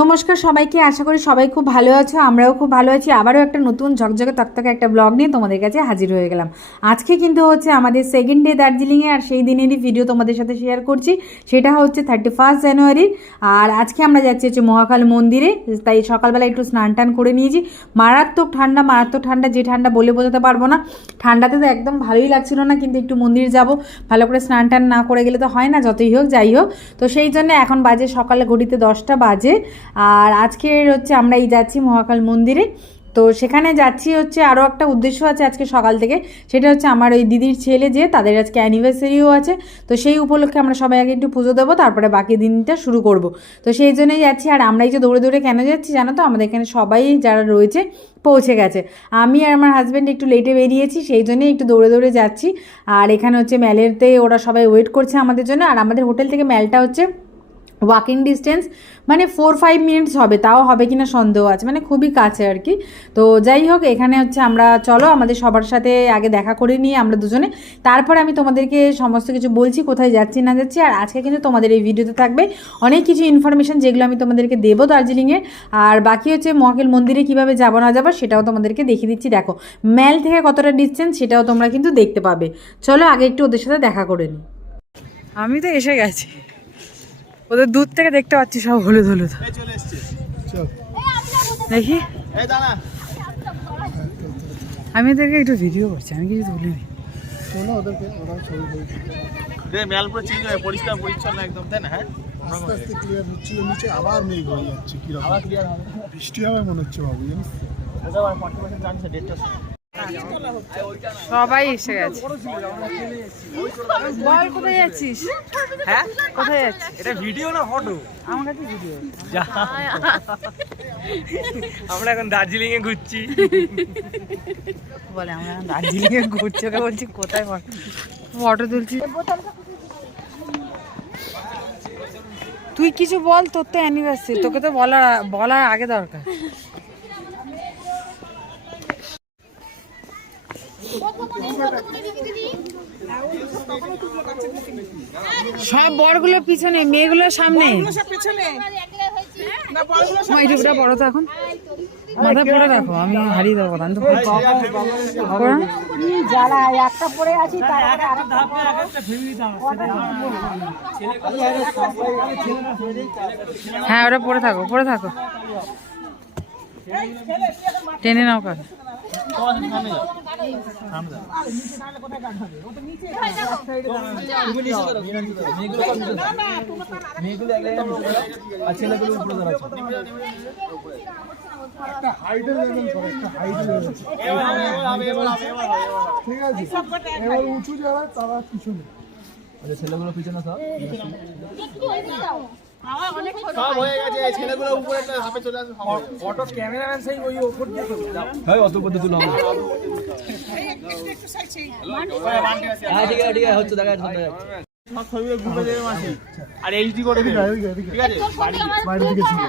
নমস্কার সবাইকে, আশা করি সবাই খুব ভালো আছো, আমরাও খুব ভালো আছি। আবারও একটা নতুন ঝকঝকে তকতকে একটা ব্লগ নিয়ে তোমাদের কাছে হাজির হয়ে গেলাম। আজকে কিন্তু হচ্ছে আমাদের সেকেন্ড ডে দার্জিলিংয়ে, আর সেই দিনেরই ভিডিও তোমাদের সাথে শেয়ার করছি। সেটা হচ্ছে থার্টি ফার্স্ট জানুয়ারির আর আজকে আমরা যাচ্ছি হচ্ছে মহাকাল মন্দিরে। তাই সকালবেলা একটু স্নান টান করে নিয়েছি। মারাত্মক ঠান্ডা মারাত্মক ঠান্ডা, যে ঠান্ডা বলে বোঝাতে পারব না। ঠান্ডাতে তো একদম ভালোই লাগছিল না, কিন্তু একটু মন্দির যাব। ভালো করে স্নান টান না করে গেলে তো হয় না, যতই হোক, যাই হোক। তো সেই জন্য এখন বাজে সকালে ঘড়িতে দশটা বাজে। আর আজকের হচ্ছে আমরা এই যাচ্ছি মহাকাল মন্দিরে। তো সেখানে যাচ্ছি হচ্ছে আরও একটা উদ্দেশ্য আছে আজকে সকাল থেকে। সেটা হচ্ছে আমার ওই দিদির ছেলে যে, তাদের আজকে অ্যানিভার্সারিও আছে। তো সেই উপলক্ষে আমরা সবাই আগে একটু পুজো দেবো, তারপরে বাকি দিনটা শুরু করব। তো সেই জন্যই যাচ্ছি। আর আমরা এই যে দৌড়ে দৌড়ে কেন যাচ্ছি জানো তো? আমাদের এখানে সবাই যারা রয়েছে পৌঁছে গেছে। আমি আর আমার হাজব্যান্ড একটু লেটে বেরিয়েছি, সেই জন্যই একটু দৌড়ে দৌড়ে যাচ্ছি। আর এখানে হচ্ছে ম্যালেতে ওরা সবাই ওয়েট করছে আমাদের জন্য। আর আমাদের হোটেল থেকে ম্যালটা হচ্ছে ওয়াকিং ডিস্টেন্স মানে ফোর ফাইভ মিনিটস হবে, তাও হবে কিনা সন্দেহ আছে মানে খুবই কাছে আর কি। তো যাই হোক, এখানে হচ্ছে আমরা, চলো আমাদের সবার সাথে আগে দেখা করে নিই আমরা দুজনে। তারপরে আমি তোমাদেরকে সমস্ত কিছু বলছি, কোথায় যাচ্ছি, না যাচ্ছি, আর আজকে কিন্তু তোমাদের এই ভিডিওতে থাকবে অনেক কিছু ইনফরমেশন যেগুলো আমি তোমাদেরকে দেবো দার্জিলিংয়ের আর বাকি হচ্ছে মহাকেল মন্দিরে কীভাবে যাব, না যাব, সেটাও তোমাদেরকে দেখিয়ে দিচ্ছি, দেখো। ম্যাল থেকে কতটা ডিস্টেন্স সেটাও তোমরা কিন্তু দেখতে পাবে। চলো আগে একটু ওদের সাথে দেখা করে নিই। আমি তো এসে গেছি। ওদের দূর থেকে দেখতে পাচ্ছি সব হলুদ হলুদ। দেখি। আমি এদেরকে একটু ভিডিও করছি আমি কিছু তুলিনি। হয়ে হ্যাঁ? হয়ে বৃষ্টি হবে মনে হচ্ছে বাবু জানিস? তো? এটা আবার 40% চান্স ডেটটা সবাই এসে গেছে। বল কোথায় যাচ্ছিস? হ্যাঁ? কোথায় যাচ্ছিস? এটা ভিডিও না ফটো আমার কাছে ভিডিও আমরা এখন দার্জিলিং এ ঘুরছি। বলে আমরা দার্জিলিং এ ঘুরছি ওকে বলছি কোথায় ফটো তুলছি। তুই কিছু বল তোর তো অ্যানিভার্সারি তোকে তো বলার বলার আগে দরকার। সব বড়গুলো পিছনে মেয়েগুলোর সামনে। এই বড় তো এখন। মাথায় পরে রাখো আমি হারিয়ে দেবো আমি তো যারা একটা পরে। আছি হ্যাঁ ওটা পরে থাকো পরে থাকো। টেনে নাও কাজ একটা হাইটে লেভেল করে একটা হাইটে লেভেল ঠিক আছে এবার উঁচু যারা তারা পিছনে। ছেলেগুলো পিছনে সব? সব হয়ে গেছে ছেলেগুলো উপরে হাফে চলে আসবে ফটো ক্যামেরাম্যান সেই ওই উপর দিয়ে হ্যাঁ অত উপর দিয়ে তুলো হ্যাঁ ঠিক আছে ঠিক আছে হচ্ছে দেখা যাচ্ছে সব ছবিগুলো গ্রুপে দেবে মাসে আর এইচডি করে দেবে এদিকে, এদিকে। ঠিক আছে বাড়ি বাইরের দিকে ছিল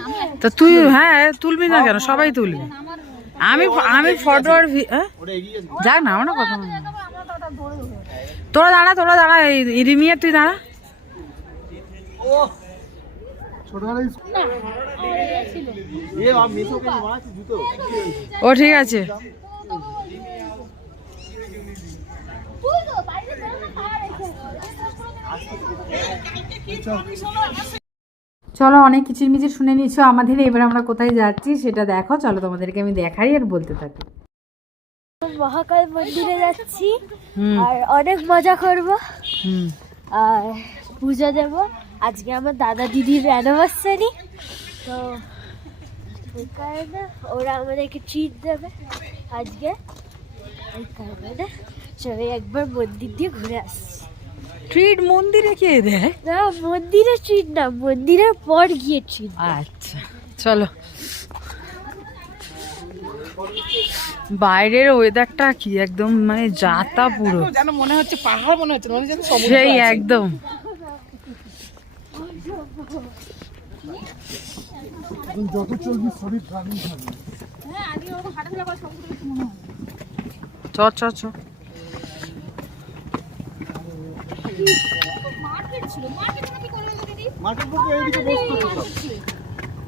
তো তুই হ্যাঁ তুলবি না কেন? সবাই তুলবি। আমি আমি ফটো আর হ্যাঁ? যাক না আমার কথা বলব। তোরা দাঁড়া তোরা দাঁড়া রিমিয়ে তুই দাঁড়া ছোটবেলায় এ আম মিশো কে মাছ জুতো ও ঠিক আছে। চলো অনেক কিচিরমিচির শুনে নিচ্ছ আমাদের এবার আমরা কোথায় যাচ্ছি সেটা দেখো। চলো তোমাদেরকে আমি দেখাই আর বলতে থাকি। মহাকাল মন্দিরে যাচ্ছি আর অনেক মজা করব। আর পূজা দেব। আজকে আমার দাদা দিদির অ্যানিভার্সারি তো ওই কারণে ওরা আমাদেরকে ট্রিট দেবে আজকে। ওই কারণে সবাই একবার মন্দির দিয়ে ঘুরে আসছি। ট্রিট মন্দিরে কে দেয়? না মন্দিরে ট্রিট না মন্দিরের পর গিয়ে ট্রিট আচ্ছা চলো। বাইরের ওয়েদারটা কি একদম মানে যাতা পুরো। যেন মনে হচ্ছে পাহাড় মনে হচ্ছে মনে সেই একদম। যত চলবি থাকবে চ চ চ।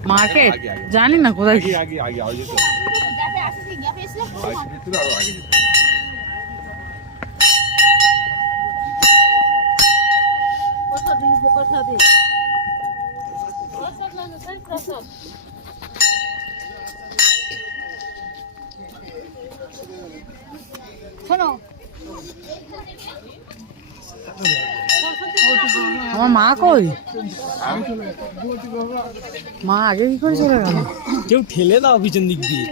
মার্কেট আগে, আগে। জানি না কোথায়। আগে আগে আগে আগে যেতে। হবে। আগে যেতে হবে, আরও আগে আমার মা কই? মা আগে কি করে চলে গেল? কেউ ঠেলে দাও পিছন দিক দিয়ে।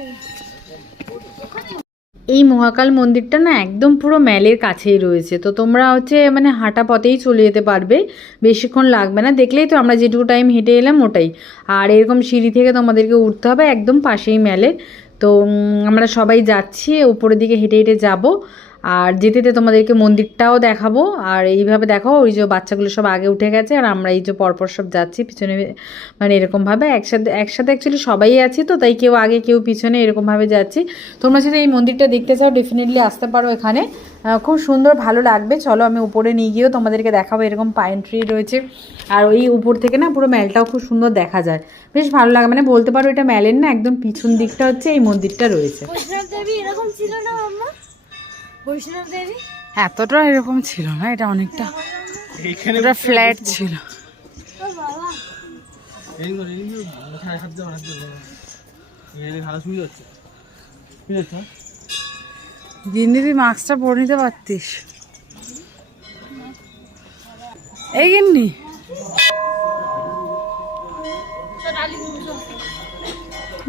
এই মহাকাল মন্দিরটা না একদম পুরো ম্যালের কাছেই রয়েছে। তো তোমরা হচ্ছে মানে হাঁটা পথেই চলে যেতে পারবে। বেশিক্ষণ লাগবে না। দেখলেই তো আমরা যেটুকু টাইম হেঁটে এলাম ওটাই। আর এরকম সিঁড়ি থেকে তোমাদেরকে উঠতে হবে একদম পাশেই ম্যালের তো আমরা সবাই যাচ্ছি। উপরের দিকে হেঁটে হেঁটে যাব। আর যেতে যেতে তোমাদেরকে মন্দিরটাও দেখাবো। আর এইভাবে দেখাবো ওই যে বাচ্চাগুলো সব আগে উঠে গেছে, আর আমরা এই যে পরপর সব যাচ্ছি, পিছনে মানে এরকমভাবে একসাথে একসাথে অ্যাকচুয়ালি সবাই আছি তো, তাই কেউ আগে, কেউ পিছনে এরকমভাবে যাচ্ছি। তোমরা যদি এই মন্দিরটা দেখতে চাও ডেফিনেটলি আসতে পারো এখানে। খুব সুন্দর, ভালো লাগবে। চলো আমি উপরে নিয়ে গিয়েও তোমাদেরকে দেখাবো, এরকম পাইন ট্রি রয়েছে। আর ওই উপর থেকে না পুরো ম্যালটাও খুব সুন্দর দেখা যায়। বেশ ভালো লাগে মানে বলতে পারো এটা ম্যালের না একদম পিছন দিকটা হচ্ছে এই মন্দিরটা রয়েছে। এরকম ছিল না বৈষ্ণব দেবী? এতটা এরকম ছিল না এটা অনেকটা এটা ফ্ল্যাট ছিল। এখানে গিন্নি তুই মাস্কটা পরে নিতে পারতিস? এই গিন্নি।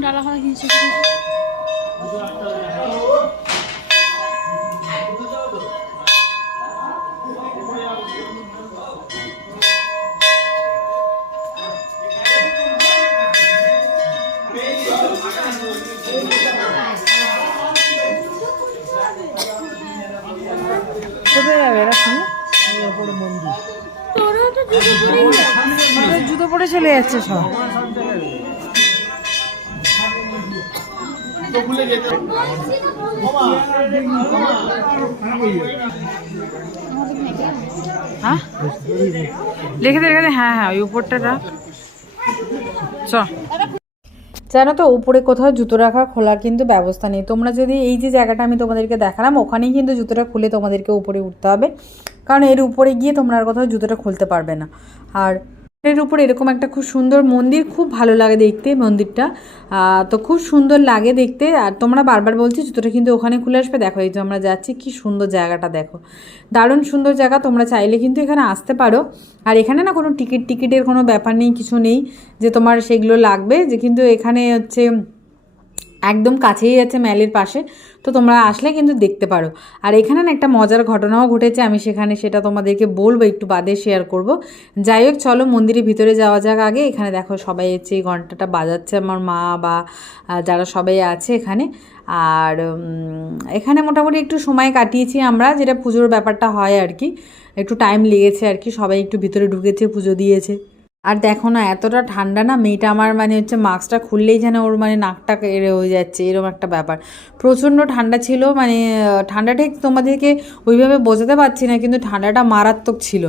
ডালা পরে চলে যাচ্ছে সব। হ্যাঁ? হ্যাঁ হ্যাঁ ওই রাখ। চ। জানো তো, উপরে কোথাও জুতো রাখার খোলার কিন্তু ব্যবস্থা নেই। তোমরা যদি এই যে জায়গাটা আমি তোমাদেরকে দেখালাম, ওখানেই কিন্তু জুতোটা খুলে তোমাদেরকে উপরে উঠতে হবে। কারণ এর উপরে গিয়ে তোমরা আর কোথাও জুতোটা খুলতে পারবে না। আর এর উপরে এরকম একটা খুব সুন্দর মন্দির খুব ভালো লাগে দেখতে মন্দিরটা। তো খুব সুন্দর লাগে দেখতে। আর তোমরা বারবার বলছি জুতোটা কিন্তু ওখানে খুলে আসবে। দেখো, এই যে আমরা যাচ্ছি, কি সুন্দর জায়গাটা দেখো। দারুণ সুন্দর জায়গা, তোমরা চাইলে কিন্তু এখানে আসতে পারো। আর এখানে না কোনো টিকিট, টিকিটের কোনো ব্যাপার নেই, কিছু নেই যে তোমার সেগুলো লাগবে। যে কিন্তু এখানে হচ্ছে একদম কাছেই আছে ম্যালের পাশে, তো তোমরা আসলে কিন্তু দেখতে পারো। আর এখানে না একটা মজার ঘটনাও ঘটেছে, আমি সেখানে সেটা তোমাদেরকে বলব, একটু বাদে শেয়ার করব। যাই হোক, চলো মন্দিরের ভিতরে যাওয়া যাক আগে। এখানে দেখো সবাই হচ্ছে এই ঘন্টাটা বাজাচ্ছে আমার মা বা যারা সবাই আছে এখানে। আর এখানে মোটামুটি একটু সময় কাটিয়েছি আমরা, যেটা পুজোর ব্যাপারটা হয় আর কি। একটু টাইম লেগেছে আর কি, সবাই একটু ভিতরে ঢুকেছে, পুজো দিয়েছে। আর দেখো না, এতটা ঠান্ডা না, মেয়েটা আমার মানে হচ্ছে মাস্কটা খুললেই যেন ওর মানে নাকটা এড়ে হয়ে যাচ্ছে, এরকম একটা ব্যাপার। প্রচণ্ড ঠান্ডা ছিল মানে ঠান্ডা ঠিক তোমাদেরকে ওইভাবে বোঝাতে পারছি না, কিন্তু ঠান্ডাটা মারাত্মক ছিল।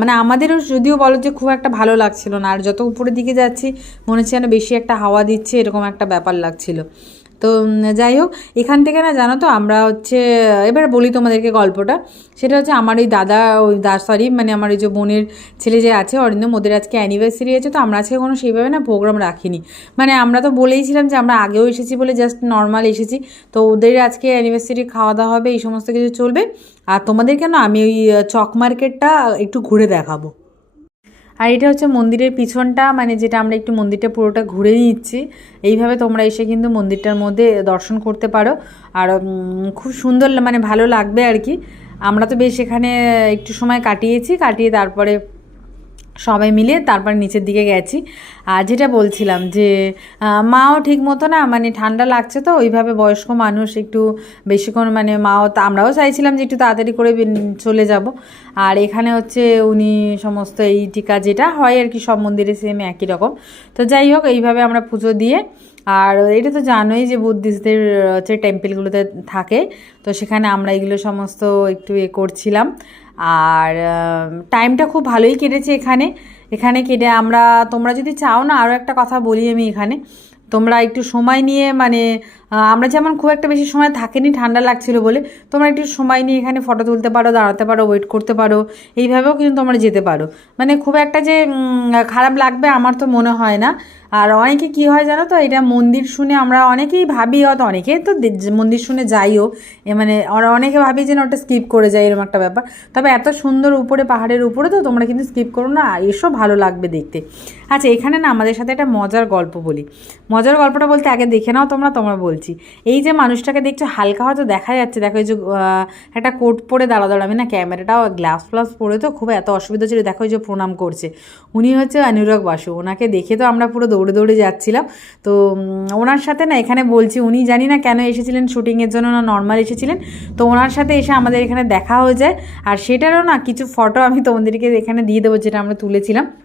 মানে আমাদেরও যদিও বলো যে খুব একটা ভালো লাগছিল না, আর যত উপরের দিকে যাচ্ছি, মনে হচ্ছে যেন বেশি একটা হাওয়া দিচ্ছে, এরকম একটা ব্যাপার লাগছিল। তো যাই হোক, এখান থেকে না, জানো তো, আমরা হচ্ছে, এবার বলি তোমাদেরকে গল্পটা। সেটা হচ্ছে আমার ওই দাদা, ওই দা সরি মানে আমার ওই যে বোনের ছেলে যে আছে, অরিন্দম, ওদের আজকে অ্যানিভার্সারি আছে, তো আমরা আজকে কোনো সেইভাবে না প্রোগ্রাম রাখিনি। মানে আমরা তো বলেইছিলাম যে আমরা আগেও এসেছি বলে জাস্ট নর্মাল এসেছি, তো ওদের আজকে অ্যানিভার্সারি খাওয়া দাওয়া হবে, এই সমস্ত কিছু চলবে। আর তোমাদেরকে না, আমি ওই চক মার্কেটটা একটু ঘুরে দেখাবো। আর এটা হচ্ছে মন্দিরের পিছনটা মানে যেটা আমরা একটু মন্দিরটা পুরোটা ঘুরে নিচ্ছি। এইভাবে তোমরা এসে কিন্তু মন্দিরটার মধ্যে দর্শন করতে পারো। আর খুব সুন্দর মানে ভালো লাগবে আর কি। আমরা তো বেশ এখানে একটু সময় কাটিয়েছি, কাটিয়ে তারপরে সবাই মিলে তারপর নিচের দিকে গেছি। আর যেটা বলছিলাম যে মাও ঠিক মতো না মানে ঠান্ডা লাগছে তো, ওইভাবে বয়স্ক মানুষ একটু বেশিক্ষণ মানে মাও আমরাও চাইছিলাম যে একটু তাড়াতাড়ি করে চলে যাব। আর এখানে হচ্ছে উনি সমস্ত এই টিকা যেটা হয় আর কি, সব মন্দিরে সেম একই রকম। তো যাই হোক, এইভাবে আমরা পুজো দিয়ে, আর এটা তো জানোই যে বুদ্ধিস্টদের, হচ্ছে টেম্পেলগুলোতে থাকে, তো সেখানে আমরা এগুলো সমস্ত একটু এ করছিলাম। আর টাইমটা খুব ভালোই কেটেছে এখানে। এখানে কেটে আমরা, তোমরা যদি চাও না আরও একটা কথা বলি আমি এখানে, তোমরা একটু সময় নিয়ে মানে আমরা যেমন খুব একটা বেশি সময় থাকেনি, ঠান্ডা লাগছিল বলে, তোমরা একটু সময় নিয়ে এখানে ফটো তুলতে পারো, দাঁড়াতে পারো ওয়েট করতে পারো, এইভাবেও কিন্তু তোমরা যেতে পারো। মানে খুব একটা যে খারাপ লাগবে আমার তো মনে হয় না। আর অনেকে কি হয় জানো তো, এটা মন্দির শুনে আমরা অনেকেই ভাবি, হয়তো অনেকেই তো মন্দির শুনে যাইও মানে ওরা অনেকে ভাবি যে না, ওটা স্কিপ করে যায়, এরকম একটা ব্যাপার। তবে এত সুন্দর উপরে, পাহাড়ের উপরে তো তোমরা কিন্তু স্কিপ করো না এসব ভালো লাগবে দেখতে। আচ্ছা এখানে না আমাদের সাথে একটা মজার গল্প বলি। মজার গল্পটা বলতে আগে দেখে নাও তোমরা তোমরা বলছি। এই যে মানুষটাকে দেখছ, হালকা হয়তো দেখা যাচ্ছে। দেখো এই যে একটা কোট পরে দাঁড়া দাঁড়া আমি না ক্যামেরাটাও গ্লাস ফ্লাস পরে তো খুব এত অসুবিধা ছিল। দেখো যে প্রণাম করছে। উনি হচ্ছে অনুরাগ বাসু। ওনাকে দেখে তো আমরা পুরো দৌড়ে দৌড়ে যাচ্ছিলাম। তো ওনার সাথে না এখানে বলছি, উনি জানি না কেন এসেছিলেন শুটিংয়ের জন্য না নর্মাল এসেছিলেন। তো ওনার সাথে এসে আমাদের এখানে দেখা হয়ে যায়। আর সেটারও না কিছু ফটো আমি তোমাদেরকে এখানে দিয়ে দেবো, যেটা আমরা তুলেছিলাম।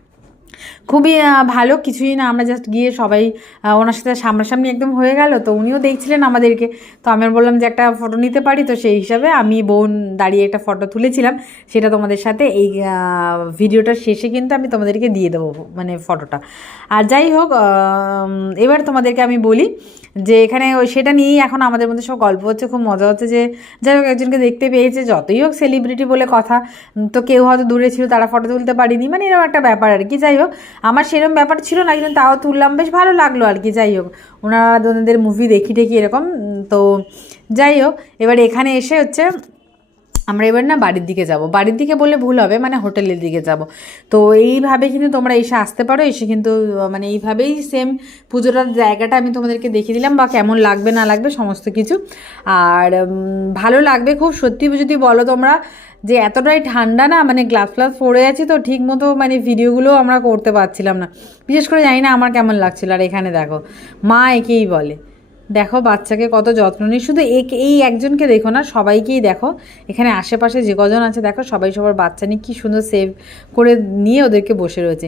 খুবই ভালো কিছুই না। আমরা জাস্ট গিয়ে সবাই ওনার সাথে সামনাসামনি একদম হয়ে গেল। তো উনিও দেখছিলেন আমাদেরকে। তো আমি বললাম যে, একটা ফটো নিতে পারি? তো সেই হিসাবে আমি বোন দাঁড়িয়ে একটা ফটো তুলেছিলাম। সেটা তোমাদের সাথে এই ভিডিওটা ভিডিওটার শেষে কিন্তু আমি তোমাদেরকে দিয়ে দেবো মানে ফটোটা আর যাই হোক এবার তোমাদেরকে আমি বলি যে এখানে ওই সেটা নিয়েই এখন আমাদের মধ্যে সব গল্প হচ্ছে, খুব মজা হচ্ছে যে যাই হোক একজনকে দেখতে পেয়েছে, যতই হোক সেলিব্রিটি বলে কথা তো কেউ হয়তো দূরে ছিল, তারা ফটো তুলতে পারিনি মানে এরকম একটা ব্যাপার আর কি, যাই হোক। আমার সেরকম ব্যাপার ছিল না, কিন্তু তাও তুললাম, বেশ ভালো লাগল আর কি, যাই হোক। ওনারা ওনাদের মুভি দেখি টেকি এরকম তো যাই হোক, এবার এখানে এসে হচ্ছে আমরা এবার না বাড়ির দিকে যাব। বাড়ির দিকে বললে ভুল হবে মানে হোটেলের দিকে যাব। তো এইভাবে কিন্তু তোমরা এসে আসতে পারো, এসে কিন্তু মানে এইভাবেই সেম পুজোটার জায়গাটা আমি তোমাদেরকে দেখিয়ে দিলাম, বা কেমন লাগবে, না লাগবে, সমস্ত কিছু। আর ভালো লাগবে খুব সত্যি যদি বলো তোমরা যে এতটাই ঠান্ডা না মানে গ্লাস ফ্লাস পরে আছি তো ঠিক মতো মানে ভিডিওগুলো আমরা করতে পারছিলাম না। বিশেষ করে জানি না আমার কেমন লাগছিল, আর এখানে দেখো, মা একেই বলে। দেখো, বাচ্চাকে কত যত্ন নিই। শুধু এক, এই একজনকে দেখো না, সবাইকেই দেখো। এখানে আশেপাশে যে কজন আছে, দেখো, সবাই সবার বাচ্চা নিয়ে কী সুন্দর সেভ করে নিয়ে ওদেরকে বসে রয়েছে।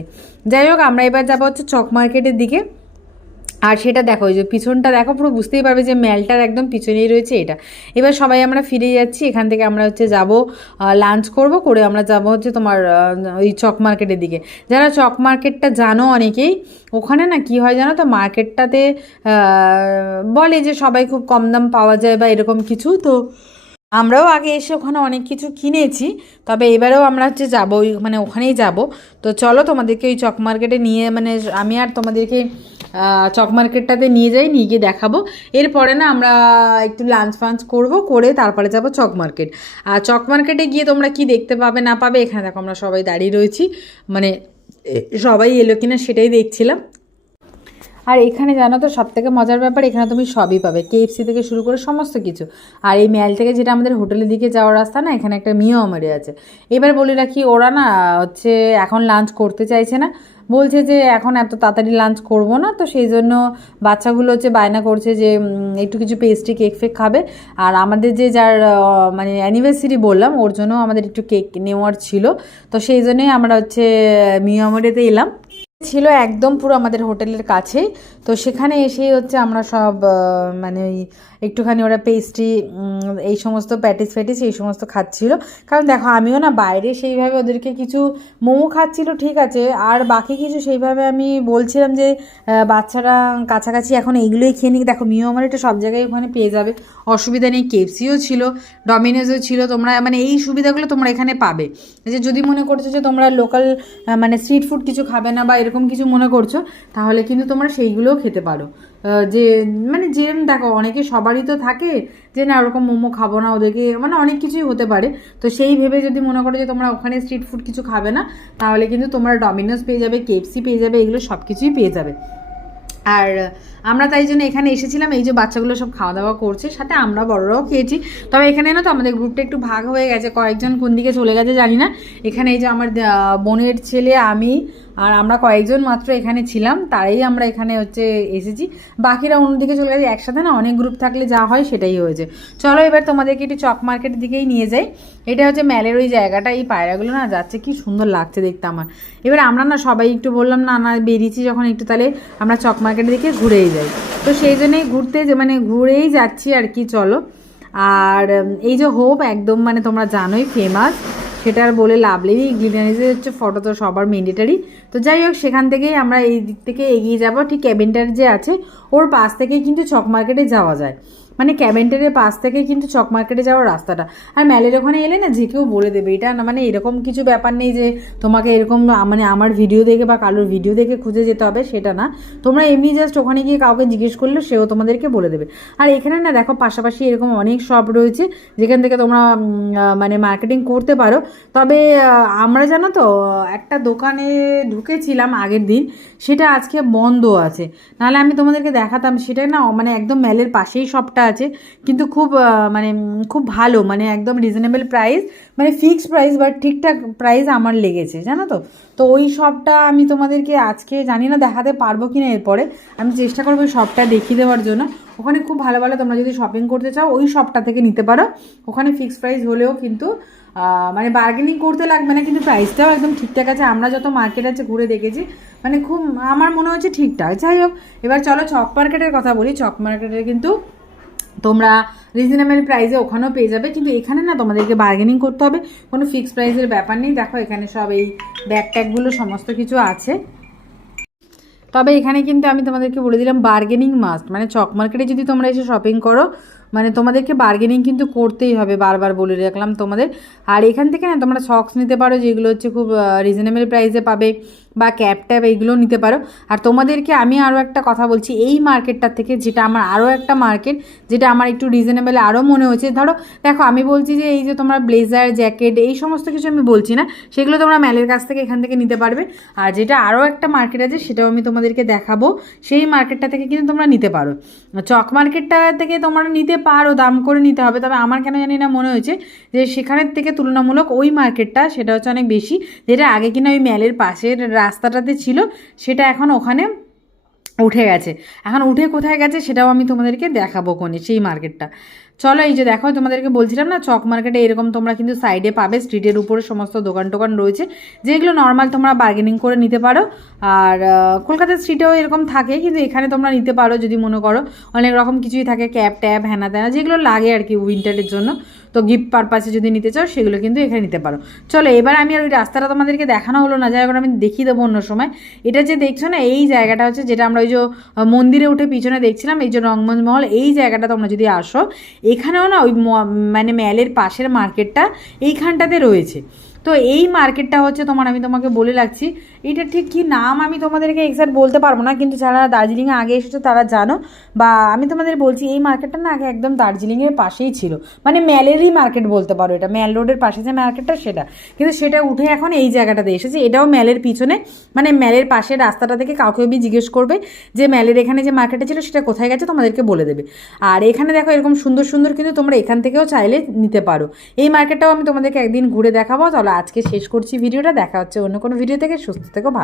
যাই হোক, আমরা এবার যাব হচ্ছে চক মার্কেটের দিকে। আর সেটা দেখো ওই যে পিছনটা দেখো, পুরো বুঝতেই পারবে যে ম্যালটার একদম পিছনেই রয়েছে এটা। এবার সবাই আমরা ফিরে যাচ্ছি, এখান থেকে আমরা হচ্ছে যাব লাঞ্চ করব, করে আমরা যাব হচ্ছে তোমার ওই চক মার্কেটের দিকে। যারা চক মার্কেটটা জানো অনেকেই, ওখানে না কি হয় জানো তো, মার্কেটটাতে বলে যে সবাই খুব কম দাম পাওয়া যায় বা এরকম কিছু, তো আমরাও আগে এসে ওখানে অনেক কিছু কিনেছি, তবে এবারেও আমরা হচ্ছে যাব মানে ওখানেই যাব। তো চলো তোমাদেরকে ওই চক মার্কেটে নিয়ে মানে আমি আর তোমাদেরকে চক মার্কেটটাতে নিয়ে যাই, নিয়ে গিয়ে দেখাবো। এরপরে না আমরা একটু লাঞ্চ ফাঞ্চ করব, করে তারপরে যাব চক মার্কেট। আর চক মার্কেটে গিয়ে তোমরা কি দেখতে পাবে, না পাবে, এখানে দেখো আমরা সবাই দাঁড়িয়ে রয়েছি। মানে সবাই এলো কিনা সেটাই দেখছিলাম। আর এখানে জানো তো সব থেকে মজার ব্যাপার, এখানে তুমি সবই পাবে। কেএফসি থেকে শুরু করে সমস্ত কিছু। আর এই ম্যাল থেকে যেটা আমাদের হোটেলের দিকে যাওয়ার রাস্তা না, এখানে একটা মিও আমারে আছে। এবার বলি রাখি, ওরা না হচ্ছে এখন লাঞ্চ করতে চাইছে না। বলছে যে এখন এত তাড়াতাড়ি লাঞ্চ করব না, তো সেই জন্য বাচ্চাগুলো হচ্ছে বায়না করছে যে একটু কিছু পেস্ট্রি কেক ফেক খাবে। আর আমাদের যে যার মানে অ্যানিভার্সারি বললাম, ওর জন্য আমাদের একটু কেক নেওয়ার ছিল। তো সেই জন্যই আমরা হচ্ছে, মিয়ামরেতে এলাম। ছিল একদম পুরো আমাদের হোটেলের কাছেই। তো সেখানে এসেই হচ্ছে আমরা সব মানে ওই একটুখানি ওরা পেস্ট্রি এই সমস্ত প্যাটিস ফ্যাটিস এই সমস্ত খাচ্ছিল। কারণ দেখো আমিও না বাইরে সেইভাবে ওদেরকে কিছু মোমো খাচ্ছিল, ঠিক আছে। আর বাকি কিছু সেইভাবে আমি বলছিলাম যে বাচ্চারা কাছাকাছি এখন এইগুলোই খেয়ে নিক। দেখো মিও আমার এটা সব জায়গায় ওখানে পেয়ে যাবে। অসুবিধা নেই কেএফসিও ছিল ডমিনোজও ছিল, তোমরা মানে এই সুবিধাগুলো তোমরা এখানে পাবে। যে যদি মনে করছ যে তোমরা লোকাল মানে স্ট্রিট ফুড কিছু খাবে না বা এরকম কিছু মনে করছ, তাহলে কিন্তু তোমরা সেইগুলোও খেতে পারো। যে মানে যে দেখো, অনেকে সবারই তো থাকে যে, না, ওরকম মোমো খাব না ওদেরকে মানে অনেক কিছুই হতে পারে। তো সেই ভেবে যদি মনে করো যে, তোমরা ওখানে স্ট্রিট ফুড কিছু খাবে না, তাহলে কিন্তু তোমরা ডমিনোস পেয়ে যাবে কেপসি পেয়ে যাবে, এগুলো সব কিছুই পেয়ে যাবে। আর আমরা তাই জন্য এখানে এসেছিলাম, এই যে বাচ্চাগুলো সব খাওয়া দাওয়া করছে, সাথে আমরা বড়রাও খেয়েছি। তবে এখানে না তো, আমাদের গ্রুপটা একটু ভাগ হয়ে গেছে, কয়েকজন কোন দিকে চলে গেছে জানি না। এখানে এই যে আমার বোনের ছেলে আমি আর আমরা কয়েকজন মাত্র এখানে ছিলাম, তারাই আমরা এখানে হচ্ছে এসেছি। বাকিরা অন্যদিকে চলে গেছে, একসাথে না অনেক গ্রুপ থাকলে যা হয় সেটাই হয়েছে। চলো এবার তোমাদেরকে একটু চক মার্কেটের দিকেই নিয়ে যাই। এটা হচ্ছে ম্যালের ওই জায়গাটা, এই পায়রাগুলো না যাচ্ছে, কি সুন্দর লাগছে দেখতে আমার। এবার আমরা না সবাই একটু বললাম, না না, বেরিয়েছি যখন একটু তাহলে আমরা চক মার্কেটের দিকে ঘুরেই যাই তো সেই জন্যই ঘুরতে যে মানে ঘুরেই যাচ্ছি আর কি, চলো। আর এই যে হোপ একদম মানে তোমরা জানোই ফেমাস সেটা আর বলে লাভ নেই। গ্রিনারিজের হচ্ছে ফটো তো সবার ম্যান্ডেটারি তো যাই হোক, সেখান থেকেই আমরা এই দিক থেকে এগিয়ে যাব। ঠিক ক্যাবিনটার যে আছে, ওর পাশ থেকেই কিন্তু চক মার্কেটে যাওয়া যায়। মানে ক্যাবেন্টারের পাশ থেকে কিন্তু চক মার্কেটে যাওয়ার রাস্তাটা। আর ম্যালের ওখানে এলে না, যে কেউ বলে দেবে। এটা না মানে এরকম কিছু ব্যাপার নেই যে তোমাকে এরকম মানে আমার ভিডিও দেখে বা কারোর ভিডিও দেখে খুঁজে যেতে হবে, সেটা না। তোমরা এমনি জাস্ট ওখানে গিয়ে কাউকে জিজ্ঞেস করলে সেও তোমাদেরকে বলে দেবে। আর এখানে না দেখো পাশাপাশি এরকম অনেক শপ রয়েছে, যেখান থেকে তোমরা মানে মার্কেটিং করতে পারো। তবে আমরা জানো তো, একটা দোকানে ঢুকেছিলাম আগের দিন। সেটা আজকে বন্ধ আছে। নাহলে আমি তোমাদেরকে দেখাতাম সেটা না মানে একদম মেলের পাশেই শপটা আছে। কিন্তু খুব মানে খুব ভালো মানে একদম রিজনেবল প্রাইস মানে ফিক্সড প্রাইস বাট ঠিকঠাক প্রাইস আমার লেগেছে, জানো তো? তো ওই শপটা আমি তোমাদেরকে আজকে জানি না দেখাতে পারব কি না এরপরে। আমি চেষ্টা করব শপটা দেখিয়ে দেওয়ার জন্য। ওখানে খুব ভালো ভালো তোমরা যদি শপিং করতে চাও, ওই শপটা থেকে নিতে পারো। ওখানে ফিক্সড প্রাইস হলেও কিন্তু মানে বার্গেনিং করতে লাগবে না, কিন্তু প্রাইসটাও একদম ঠিকঠাক আছে। আমরা যত মার্কেট আছে ঘুরে দেখেছি মানে খুব আমার মনে হচ্ছে ঠিকঠাক। যাই হোক, এবার চলো চক মার্কেটের কথা বলি। চক মার্কেটের কিন্তু তোমরা রিজনেবল প্রাইসে ওখানেও পেয়ে যাবে। কিন্তু এখানে না তোমাদেরকে বার্গেনিং করতে হবে। কোনো ফিক্সড প্রাইসের ব্যাপার নেই। দেখো এখানে সব এই ব্যাগ ট্যাগগুলো সমস্ত কিছু আছে। তবে এখানে কিন্তু আমি তোমাদেরকে বলে দিলাম বার্গেনিং মাস্ট মানে চক মার্কেটে যদি তোমরা এসে শপিং করো মানে তোমাদেরকে বার্গেনিং কিন্তু করতেই হবে বারবার বলে রাখলাম তোমাদের। আর এখান থেকে না তোমরা সক্স নিতে পারো, যেগুলো হচ্ছে খুব রিজনেবল প্রাইসে পাবে বা ক্যাপ ট্যাপ এইগুলোও নিতে পারো। আর তোমাদেরকে আমি আরও একটা কথা বলছি, এই মার্কেটটার থেকে যেটা আমার আরও একটা মার্কেট যেটা আমার একটু রিজনেবল আরও মনে হচ্ছে ধরো, দেখো আমি বলছি যে এই যে তোমরা ব্লেজার জ্যাকেট এই সমস্ত কিছু আমি বলছি না, সেগুলো তোমরা ম্যালের কাছ থেকে এখান থেকে নিতে পারবে। আর যেটা আরও একটা মার্কেট আছে, সেটাও আমি তোমাদেরকে দেখাবো। সেই মার্কেটটা থেকে কিন্তু তোমরা নিতে পারো। চক মার্কেটটা থেকে তোমরা নিতে পারো দাম করে নিতে হবে। তবে আমার কেন জানি না মনে হয়েছে যে সেখানের থেকে তুলনামূলক ওই মার্কেটটা সেটা হচ্ছে অনেক বেশি। যেটা আগে কিনা ওই ম্যালের পাশের রাস্তাটাতে ছিল, সেটা এখন ওখানে উঠে গেছে। এখন উঠে কোথায় গেছে সেটাও আমি তোমাদেরকে দেখাবো কোনে সেই মার্কেটটা। চলো, এই যে দেখো, তোমাদেরকে বলছিলাম না, চক মার্কেটে এরকম তোমরা কিন্তু সাইডে পাবে স্ট্রিটের উপরে সমস্ত দোকান টোকান রয়েছে, যেগুলো নর্মাল তোমরা বার্গেনিং করে নিতে পারো। আর কলকাতার স্ট্রিটেও এরকম থাকে, কিন্তু এখানে তোমরা নিতে পারো যদি মনে করো। অনেক রকম কিছুই থাকে, ক্যাব ট্যাব হ্যানা ত্যানা যেগুলো লাগে আর কি উইন্টারের জন্য। তো গিফট পারপাসে যদি নিতে চাও, সেগুলো কিন্তু এখানে নিতে পারো। চলো, এবার আমি আর ওই রাস্তাটা তোমাদেরকে দেখানো হলো না, যাই আমি দেখিয়ে দেবো অন্য সময়। এটা যে দেখছ না, এই জায়গাটা হচ্ছে, যেটা আমরা ওই যে, মন্দিরে উঠে পিছনে দেখছিলাম, এই যে রংমঞ্চ মহল, এই জায়গাটা তোমরা যদি আসো এখানেও না ওই মানে ম্যালের পাশের মার্কেটটা এইখানটাতে রয়েছে। তো এই মার্কেটটা হচ্ছে তোমার আমি তোমাকে বলে রাখছি। এটা ঠিক কী নাম আমি তোমাদেরকে এক্সাক্ট বলতে পারব না, কিন্তু যারা দার্জিলিংয়ে আগে এসেছ তারা জানো। বা আমি তোমাদের বলছি, এই মার্কেটটা না আগে একদম দার্জিলিংয়ের পাশেই ছিল। মানে ম্যালেরই মার্কেট বলতে পারো এটা, ম্যাল রোডের পাশে যে মার্কেটটা সেটা। কিন্তু সেটা উঠে এখন এই জায়গাটাতে এসেছে, এটাও ম্যালের পিছনে। মানে ম্যালের পাশে রাস্তাটা থেকে কাউকে জিজ্ঞেস করবে যে ম্যালের এখানে যে মার্কেটটা ছিল সেটা কোথায় গেছে তোমাদেরকে বলে দেবে। আর এখানে দেখো এরকম সুন্দর সুন্দর কিন্তু তোমরা এখান থেকেও চাইলে নিতে পারো। এই মার্কেটটাও আমি তোমাদেরকে একদিন ঘুরে দেখাবো, তাহলে আজকে শেষ করছি ভিডিওটা দেখা হচ্ছে অন্য কোনো ভিডিও থেকে সুস্থ থেকো ভালো